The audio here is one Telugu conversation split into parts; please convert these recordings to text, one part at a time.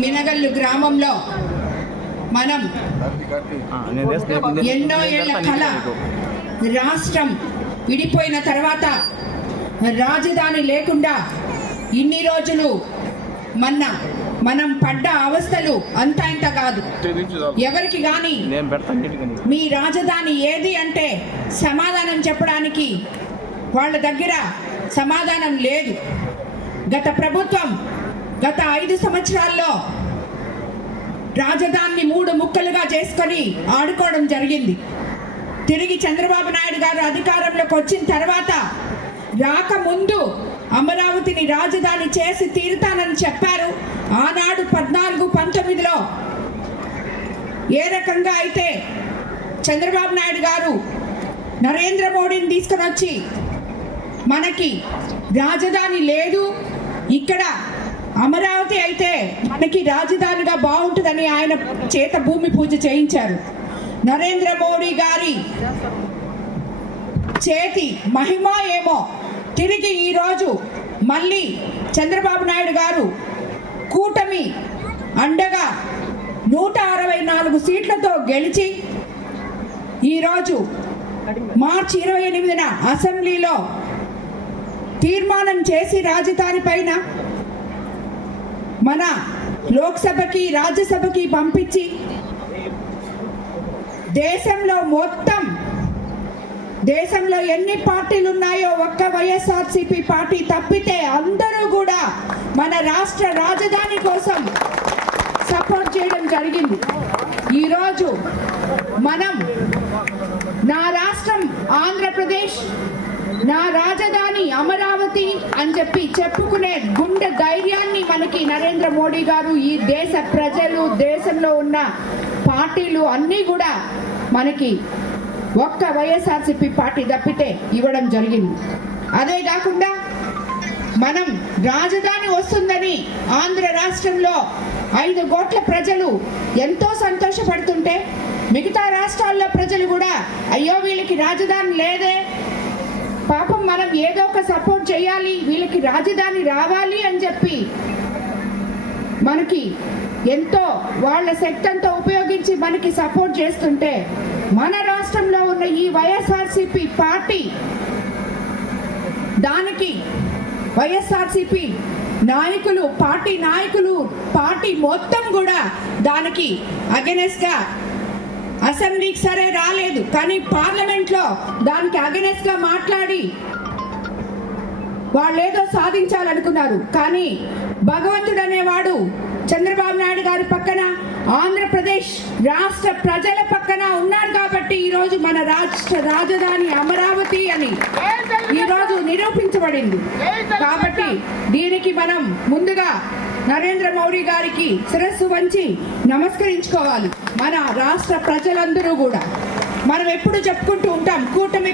మినగల్లు గ్రామంలో మనం ఎన్నో ఏళ్ల కళ రాష్ట్రం విడిపోయిన తర్వాత రాజధాని లేకుండా ఇన్ని రోజులు మనం పడ్డ అవస్థలు అంతా ఇంత కాదు. ఎవరికి గాని మీ రాజధాని ఏది అంటే సమాధానం చెప్పడానికి వాళ్ళ దగ్గర సమాధానం లేదు. గత ప్రభుత్వం గత 5 సంవత్సరాల్లో రాజధానిని 3 ముక్కలుగా చేసుకొని ఆడుకోవడం జరిగింది. తిరిగి చంద్రబాబు నాయుడు గారు అధికారంలోకి వచ్చిన తర్వాత రాకముందు అమరావతిని రాజధాని చేసి తీరుతానని చెప్పారు. ఆనాడు 14-19లో ఏ రకంగా అయితే చంద్రబాబు నాయుడు గారు నరేంద్ర మోడీని తీసుకొని వచ్చి మనకి రాజధాని లేదు, ఇక్కడ అమరావతి అయితే మనకి రాజధానిగా బాగుంటుందని ఆయన చేత భూమి పూజ చేయించారు. నరేంద్ర మోడీ గారి చేతి మహిమ ఏమో తిరిగి ఈరోజు మళ్ళీ చంద్రబాబు నాయుడు గారు కూటమి అండగా 164 సీట్లతో గెలిచి ఈరోజు మార్చి 28న అసెంబ్లీలో తీర్మానం చేసి రాజధాని పైన మన లోక్సభకి రాజ్యసభకి పంపించి దేశంలో ఎన్ని పార్టీలు ఉన్నాయో ఒక్క వైఎస్ఆర్సీపీ పార్టీ తప్పితే అందరూ కూడా మన రాష్ట్ర రాజధాని కోసం సపోర్ట్ చేయడం జరిగింది. ఈరోజు మనం నా రాష్ట్రం ఆంధ్రప్రదేశ్, నా రాజధాని అమరావతి అని చెప్పి చెప్పుకునే గుండె ధైర్యాన్ని మనకి నరేంద్ర మోడీ గారు, ఈ దేశ ప్రజలు, దేశంలో ఉన్న పార్టీలు అన్నీ కూడా మనకి ఒక్క వైఎస్ఆర్సీపీ పార్టీ తప్పితే ఇవ్వడం జరిగింది. అదే కాకుండా మనం రాజధాని వస్తుందని ఆంధ్ర రాష్ట్రంలో 5 కోట్ల ప్రజలు ఎంతో సంతోషపడుతుంటే మిగతా రాష్ట్రాల్లో ప్రజలు కూడా అయ్యో వీళ్ళకి రాజధాని లేదే, పాపం మనం ఏదో ఒక సపోర్ట్ చేయాలి, వీళ్ళకి రాజధాని రావాలి అని చెప్పి మనకి ఎంతో వాళ్ళ శక్తంతో ఉపయోగించి మనకి సపోర్ట్ చేస్తుంటే మన రాష్ట్రంలో ఉన్న ఈ వైఎస్ఆర్సీపీ పార్టీ దానికి వైఎస్ఆర్సీపీ నాయకులు పార్టీ మొత్తం కూడా దానికి అగెనెస్ట్ గా అసెంబ్లీకి సరే రాలేదు, కానీ పార్లమెంట్లో దానికి అగెనెస్ట్ గా మాట్లాడి వాళ్ళేదో సాధించాలనుకున్నారు. కానీ భగవంతుడు అనేవాడు చంద్రబాబు నాయుడు గారి పక్కన, ఆంధ్రప్రదేశ్ రాష్ట్ర ప్రజల పక్కన ఉన్నారు కాబట్టి ఈరోజు మన రాష్ట్ర రాజధాని అమరావతి అని ఈరోజు నిరూపించబడింది. కాబట్టి దీనికి మనం ముందుగా నరేంద్ర మోడీ గారికి శిరస్సు వంచి నమస్కరించుకోవాలి. మన రాష్ట్ర ప్రజలందరూ కూడా మనం ఎప్పుడు చెప్పుకుంటూ ఉంటాం కూటమి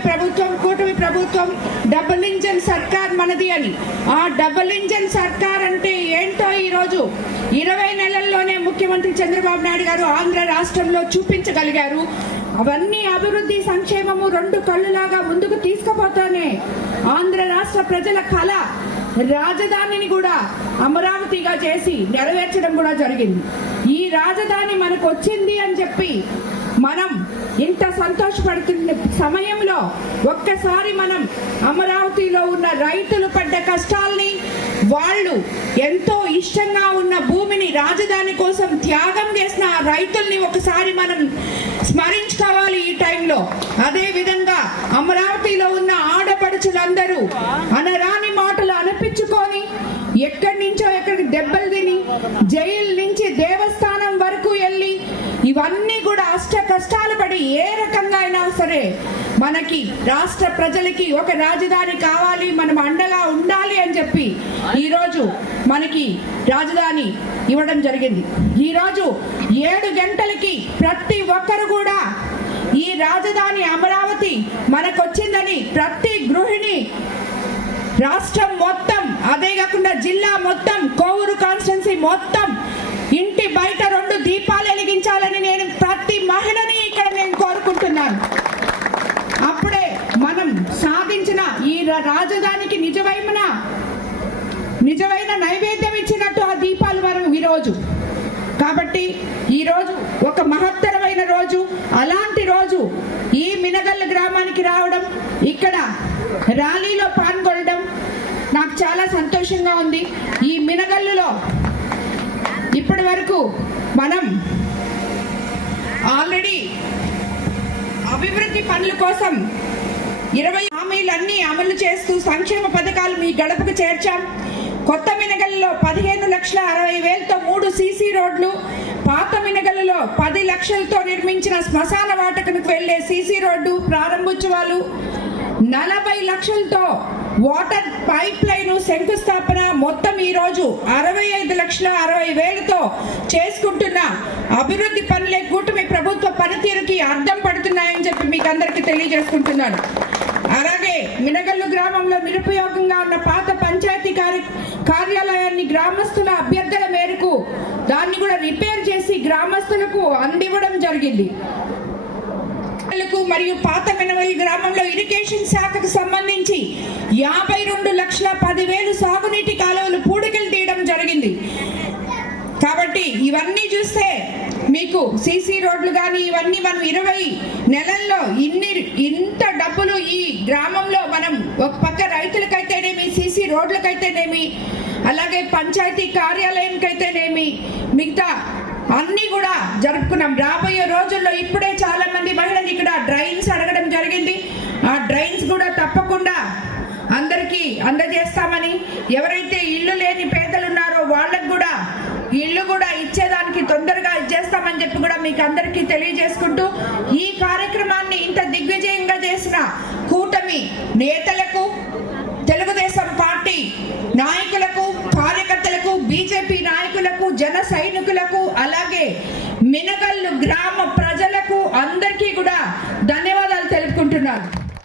ప్రభుత్వం డబుల్ ఇంజన్ సర్కార్ మనది అని. ఆ డబుల్ ఇంజన్ సర్కార్ అంటే ఏంటో ఈరోజు 20 నెలల్లోనే ముఖ్యమంత్రి చంద్రబాబు నాయుడు గారు ఆంధ్ర రాష్ట్రంలో చూపించగలిగారు. అవన్నీ అభివృద్ధి సంక్షేమము 2 కళ్ళులాగా ముందుకు తీసుకుపోతానే ఆంధ్ర రాష్ట్ర ప్రజల కళ రాజధానిని కూడా అమరావతిగా చేసి నెరవేర్చడం కూడా జరిగింది. ఈ రాజధాని మనకు వచ్చింది అని చెప్పి మనం ఇంత సంతోషపడుతున్న సమయంలో ఒక్కసారి మనం అమరావతిలో ఉన్న రైతులు పడ్డ కష్టాల్ని, వాళ్ళు ఎంతో ఇష్టంగా ఉన్న భూమిని రాజధాని కోసం త్యాగం చేసిన ఆ రైతుల్ని ఒకసారి మనం స్మరించుకోవాలి ఈ టైంలో. అదే విధంగా అమరావతిలో ఉన్న ఆడపడుచులందరూ అనరాని మాటలు అనిపించుకొని ఎక్కడి దెబ్బలు తిని జైలు నుంచి దేవస్థానం వరకు వెళ్ళి ఇవన్నీ కూడా అష్ట కష్టాలు పడి ఏ రకంగా అయినా సరే మనకి రాష్ట్ర ప్రజలకి ఒక రాజధాని కావాలి, మనం అండగా ఉండాలి అని చెప్పి ఈరోజు మనకి రాజధాని ఇవ్వడం జరిగింది. ఈరోజు 7 గంటలకి ప్రతి ఒక్కరు కూడా ఈ రాజధాని అమరావతి మనకొచ్చిందని ప్రతి గృహిణి రాష్ట్రం మొత్తం, అదే కాకుండా జిల్లా మొత్తం, కోవూరు కాన్స్టిట్యున్సీ మొత్తం ఇంటి బయట 2 దీపాలు వెలిగించాలని నేను ప్రతి మహిళని ఇక్కడ నేను కోరుకుంటున్నాను. అప్పుడే మనం సాధించిన ఈ రాజధానికి నిజమైన నైవేద్యం ఇచ్చినట్టు ఆ దీపాలు మనం ఈరోజు కాబట్టి ఈరోజు ఒక మహత్తరమైన రోజు. అలాంటి రోజు ఈ మినగల్ల గ్రామానికి రావడం, ఇక్కడ ర్యాలీలో పాల్గొనడం నాకు చాలా సంతోషంగా ఉంది. ఈ మినగల్లులో ఇప్పటి వరకు మనం ఆల్రెడీ అభివృద్ధి పనుల కోసం 20 హామీలన్నీ అమలు చేస్తూ సంక్షేమ పథకాలు మీ గడపకు చేర్చాం. కొత్త మినగల్లో 15,60,000తో 3 సీసీ రోడ్లు, పాత మినగల్లో 10 లక్షలతో నిర్మించిన శ్మశాన వాటకునికి వెళ్లే సీసీ రోడ్డు ప్రారంభోత్సవాలు, 40 లక్షలతో వాటర్ పైప్ లైన్ శంకుస్థాపన, మొత్తం ఈరోజు 65,60,000తో చేసుకుంటున్న అభివృద్ధి పనులే కూటమి ప్రభుత్వ పనితీరుకి అర్థం పడుతున్నాయని చెప్పి మీకు అందరికీ తెలియజేసుకుంటున్నాను. అలాగే మినగల్లు గ్రామంలో నిరుపయోగంగా ఉన్న పాత పంచాయతీ కార్యాలయాన్ని గ్రామస్తుల అభ్యర్థన మేరకు దాన్ని కూడా రిపేర్ చేసి గ్రామస్తులకు అందివ్వడం జరిగింది. మరియు పాత మినగల్లు గ్రామంలో ఇరిగేషన్ శాఖకు సంబంధించి 52,10,000 సాగునీటి కాలువలు పూడికలు తీయడం జరిగింది. కాబట్టి ఇవన్నీ చూస్తే మీకు సీసీ రోడ్లు కానీ ఇవన్నీ మనం 20 నెలల్లో ఇంత డబ్బులు ఈ గ్రామంలో మనం ఒక పక్క రైతులకైతేనేమి, సీసీ రోడ్లకైతేనేమి, అలాగే పంచాయతీ కార్యాలయంకైతేనేమి, మిగతా అన్నీ కూడా జరుపుకున్నాం. రాబోయే రోజుల్లో ఇప్పుడే చాలా మంది మహిళలు ఇక్కడ డ్రైన్స్ అడగడం జరిగింది. ఆ డ్రైన్స్ కూడా తప్పకుండా అందరికీ అందజేస్తామని, ఎవరైతే ఇల్లు లేని పేదలు ఉన్నారో వాళ్ళకు కూడా ఇల్లు కూడా ఇచ్చేదానికి తొందరగా ఇచ్చేస్తామని చెప్పి కూడా మీకు అందరికీ తెలియజేసుకుంటూ, ఈ కార్యక్రమాన్ని ఇంత దిగ్విజయంగా చేసిన కూటమి నేతలకు, తెలుగుదేశం పార్టీ నాయకులకు, కార్యకర్తలకు, బీజేపీ నాయకులకు, జన సైనికులకు, అలాగే మినగల్లు గ్రామ